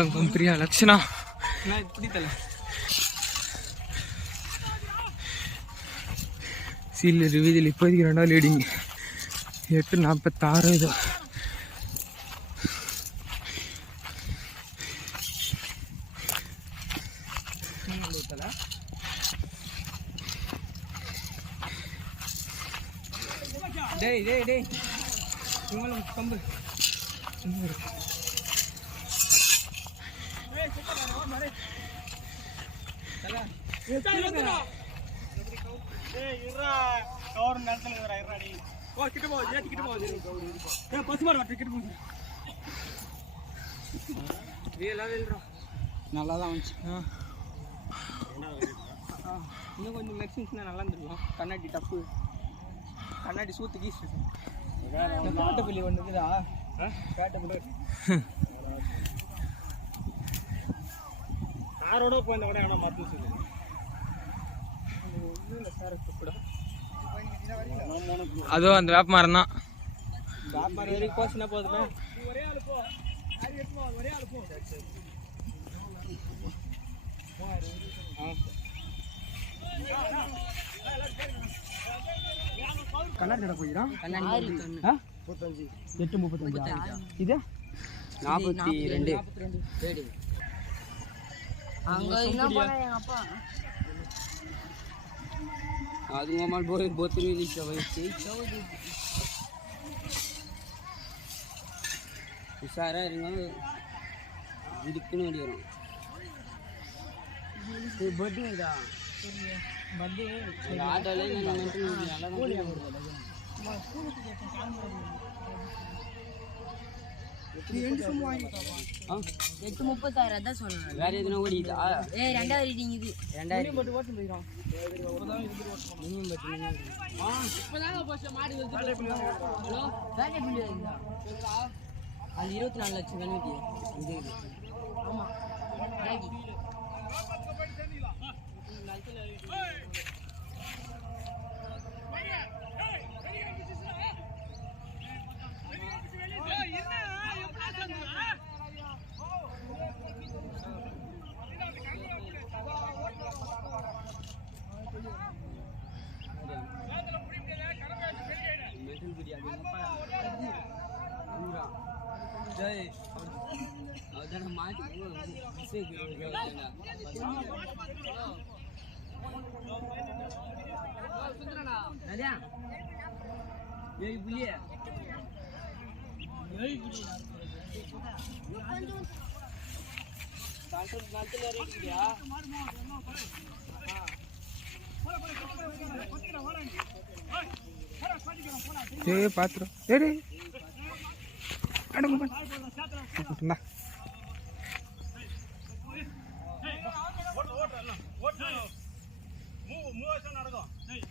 மேலும் பிரியா லட்சணா சீல் வீதியில் இப்போதைக்கு ரெண்டாவது லீடிங் எட்டு நாற்பத்தாறு இது. டேய் டேய் டேய். இவங்களும் கம்பு. நல்லா தான் வந்துச்சு இன்னும் கொஞ்சம் மெக்சின்ஸ்னா நல்லா இருந்திருக்கும். கண்ணாடி டப்பு. கண்ணாடி சூத்து கீஸ் பேட்டை புள்ளி ஒன்று இருக்குதா? பேட்டை புள்ளி யாரோட போயிருந்த கூட ஆனால் மறந்து அதுவும் அந்த வேப்ப மரம் தான். வியாபாரம் வரைக்கும் போச்சுன்னா போதுமே. கண்ணாடி கடை போயிடான் எட்டு முப்பத்தஞ்சு. இது? நாற்பத்தி ரெண்டு. அங்க என்ன பண்ண எங்க அப்பா? அது மாmal போய் போத்து வீதி வச்சு. உஷாரா இருங்க. இதுக்குன்னு வேண்டி வரும் இது பர்த்டே தான் பர்த்டே ஆட்டோல நல்லா எட்டு முப்பத்தாயிரம் அதான் சொன்னேன் வேற எதுனா ஓடிதா ஏய் ரெண்டாவது ரீடிங் இது ரெண்டாயிரம் போட்டு ஓட்டு போயிடும் மினிமம் பத்து ஹலோ? பேட்டரி பில்லு வருதா அது இருபத்தி நாலு லட்சம் கண்ணுட்டி இது இது. அவதான மாட்டி மிஸ்டேக் சரியா ஏய் புள்ளியே பாத்துரும் சரி அடங்கு இந்தா. மூவ் மூவ் நடக்கும் ஏய்.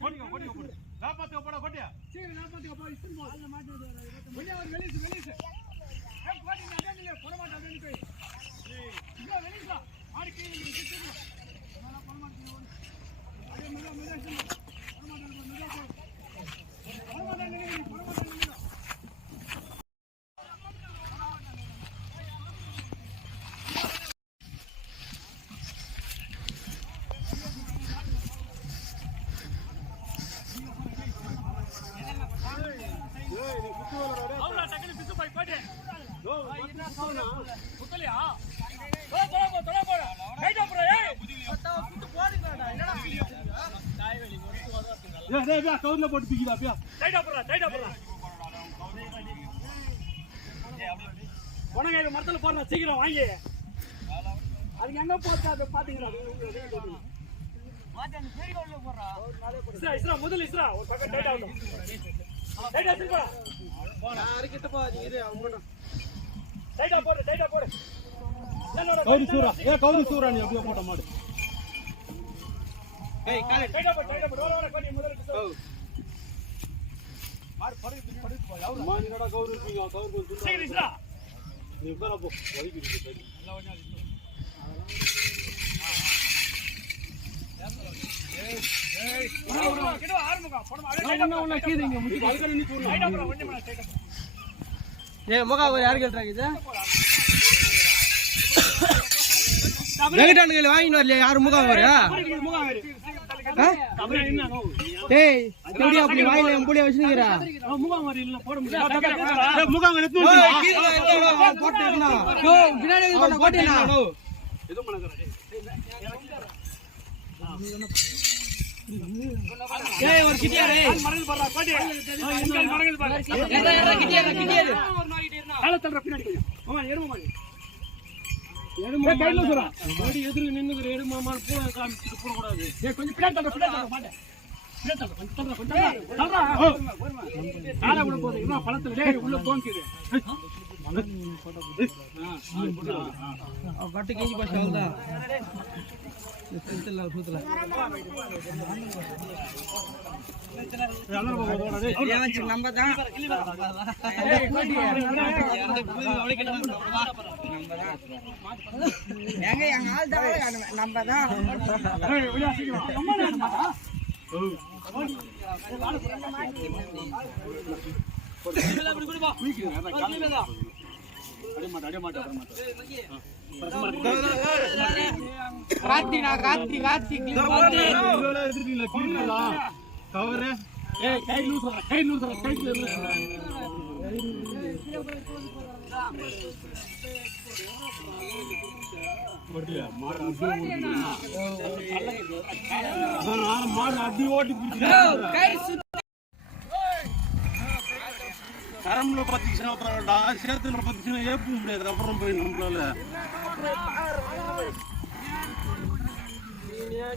போடுங்க, போடுங்க, போடுங்க. நாற்பத்தி போடா, போட்டியா? அவ்வளோ டக்குனு பிச்சு போய் போட்டு. ஓ, குத்தலையா? தொலை, தொலை போ, தொலை போடா. ரைட்டா போடா, ஏய். டேய், அப்படியே கவுர்ல போட்டு தூக்கிடா, அப்படியே. டைட்டா போடுறா, டைட்டா போடுறா. உனக்கு மரத்துல போடுறா, சீக்கிரம் வாங்கி அதுக்கு எங்க போச்சு அதை பாத்தீங்களா இஸ்ரா, இஸ்ரா, முதல்ல இஸ்ரா, ஒரு பக்கம் டைட்டா ஆகட்டும். டைட்டா திருப்பா. டைட்டா போடு, டைட்டா போடு. கௌரி சூரா ஏ கௌரி சூரா நீ அப்படியே போட்ட மாடு ஏ முகா ஒரு யார் கேட்டுறாங்க இது? வெங்கடானுகள் வாங்கிட்டு வரலையா? யாரும் முகா ஒரு டேய் எப்படி அப்படி வாயில என் புள்ளைய வச்சுக்கிறா ஏய் ஒரு கிட்டியா டேய் மடங்கு பாருடா, பாட்டி. எங்க மடங்கு பாரு. மேல தள்ளுற, பின்னாடி கொஞ்சம். கையில சொல்றா. ஏய், கொஞ்சம் பின்னாடி தள்ளுற, பின்னாடி தள்ளுற, மாட்டேன். பின்னாடி தள்ளுற, கொஞ்சம் பழத்துல, டேய், உள்ள தோங்கிக்குது. பட்டு கேஜி பாஷா நம்ம தான் எங்க எங்க ஆள் தான் நம்ம தான் ஏய், வெளியா சீக்கிரம். அம்மா, நான் மாட்டா. கார்த்தினா கார்த்தி கார்த்தி ஏய், கை லூசுறா, கை லூசுறா, கை லூசுறா. கரம்ல பத்து சேரத்துடா சேத்துல பத்து முடியாது அப்புறம் போய் நம்மளால Arr, arr, arr.